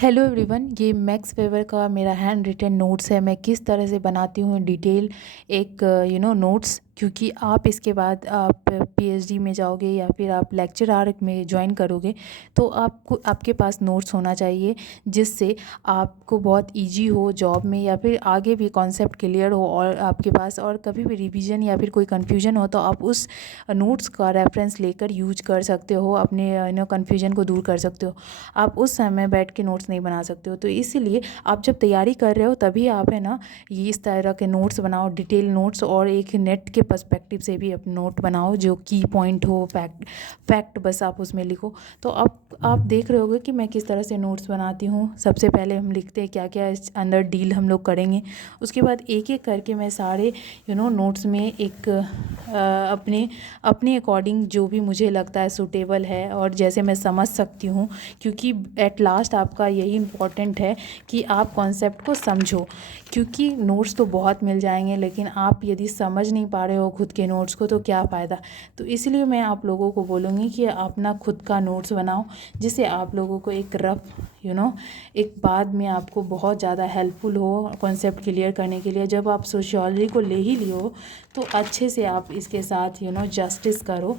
Hello everyone, ये max weber का मेरा हैंड रिटन नोट्स है। मैं किस तरह से बनाती हूँ डिटेल एक नोट्स, क्योंकि आप इसके बाद आप पीएचडी में जाओगे या फिर आप लेक्चर आर में ज्वाइन करोगे तो आपको आपके पास नोट्स होना चाहिए, जिससे आपको बहुत इजी हो जॉब में या फिर आगे भी कॉन्सेप्ट क्लियर हो और आपके पास और कभी भी रिवीजन या फिर कोई कन्फ्यूजन हो तो आप उस नोट्स का रेफरेंस लेकर यूज कर सकते हो, अपने कन्फ्यूजन को दूर कर सकते हो। आप उस समय बैठ के नोट्स नहीं बना सकते हो, तो इसीलिए आप जब तैयारी कर रहे हो तभी आप है ना ये इस तरह के नोट्स बनाओ, डिटेल नोट्स, और एक नेट के पर्सपेक्टिव से भी अपना नोट बनाओ जो की पॉइंट हो, फैक्ट बस आप उसमें लिखो। तो आप देख रहे होगे कि मैं किस तरह से नोट्स बनाती हूँ। सबसे पहले हम लिखते हैं क्या क्या इस अंदर डील हम लोग करेंगे, उसके बाद एक एक करके मैं सारे नोट्स में एक अपने अपने अकॉर्डिंग जो भी मुझे लगता है सूटेबल है और जैसे मैं समझ सकती हूँ, क्योंकि एट लास्ट आपका यही इम्पॉर्टेंट है कि आप कॉन्सेप्ट को समझो। क्योंकि नोट्स तो बहुत मिल जाएंगे लेकिन आप यदि समझ नहीं पा रहे हो खुद के नोट्स को तो क्या फ़ायदा। तो इसलिए मैं आप लोगों को बोलूँगी कि अपना खुद का नोट्स बनाओ, जिससे आप लोगों को एक रफ एक बाद में आपको बहुत ज़्यादा हेल्पफुल हो कॉन्सेप्ट क्लियर करने के लिए। जब आप सोशियोलॉजी को ले ही लियो तो अच्छे से आप इसके साथ जस्टिस करो।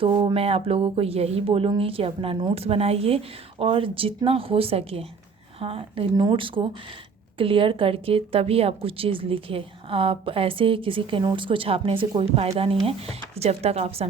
तो मैं आप लोगों को यही बोलूँगी कि अपना नोट्स बनाइए और जितना हो सके हाँ नोट्स को क्लियर करके तभी आप कुछ चीज़ लिखें। आप ऐसे किसी के नोट्स को छापने से कोई फ़ायदा नहीं है जब तक आप